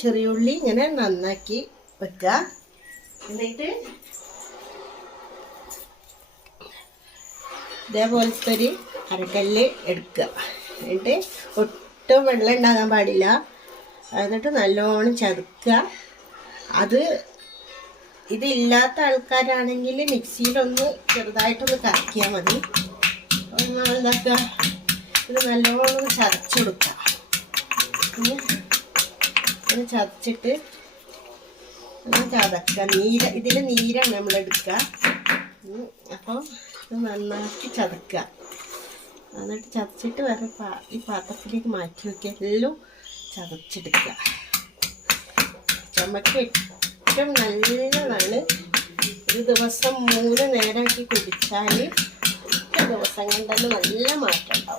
ചെറിയ ഉള്ളി ഇങ്ങനെ നന്നാക്കി വെക്കുക. എന്നിട്ട് ഇതേപോലത്തെ ഒരു അരക്കല്ല് എടുക്കുക. എന്നിട്ട് ഒട്ടും വെള്ളം ഉണ്ടാകാൻ പാടില്ല. എന്നിട്ട് നല്ലോണം ചതുക്കുക. അത് ഇതില്ലാത്ത ആൾക്കാരാണെങ്കിൽ മിക്സിയിലൊന്ന് ചെറുതായിട്ടൊന്ന് കറക്കിയാൽ മതി. എന്താക്കുക, ഇത് നല്ലോണം ചതച്ച് കൊടുക്കുക. ഒന്ന് ചതച്ചിട്ട് ഒന്ന് ചതക്കുക. ഇതിൽ നീരാണ് നമ്മളെടുക്കുക. അപ്പോൾ ഇത് നന്നാക്കി ചതക്കുക. എന്നിട്ട് ചതച്ചിട്ട് വേറെ ഈ പാത്രത്തിലേക്ക് മാറ്റി വയ്ക്കുക. എല്ലാം ചതച്ചെടുക്കുക. ചുമക്ക് ഏറ്റവും നല്ലതാണ്. ഒരു ദിവസം 3 നേരമാക്കി കുടിച്ചാൽ ദിവസം കൊണ്ടല്ലോ നല്ല മാറ്റം ഉണ്ടാവും.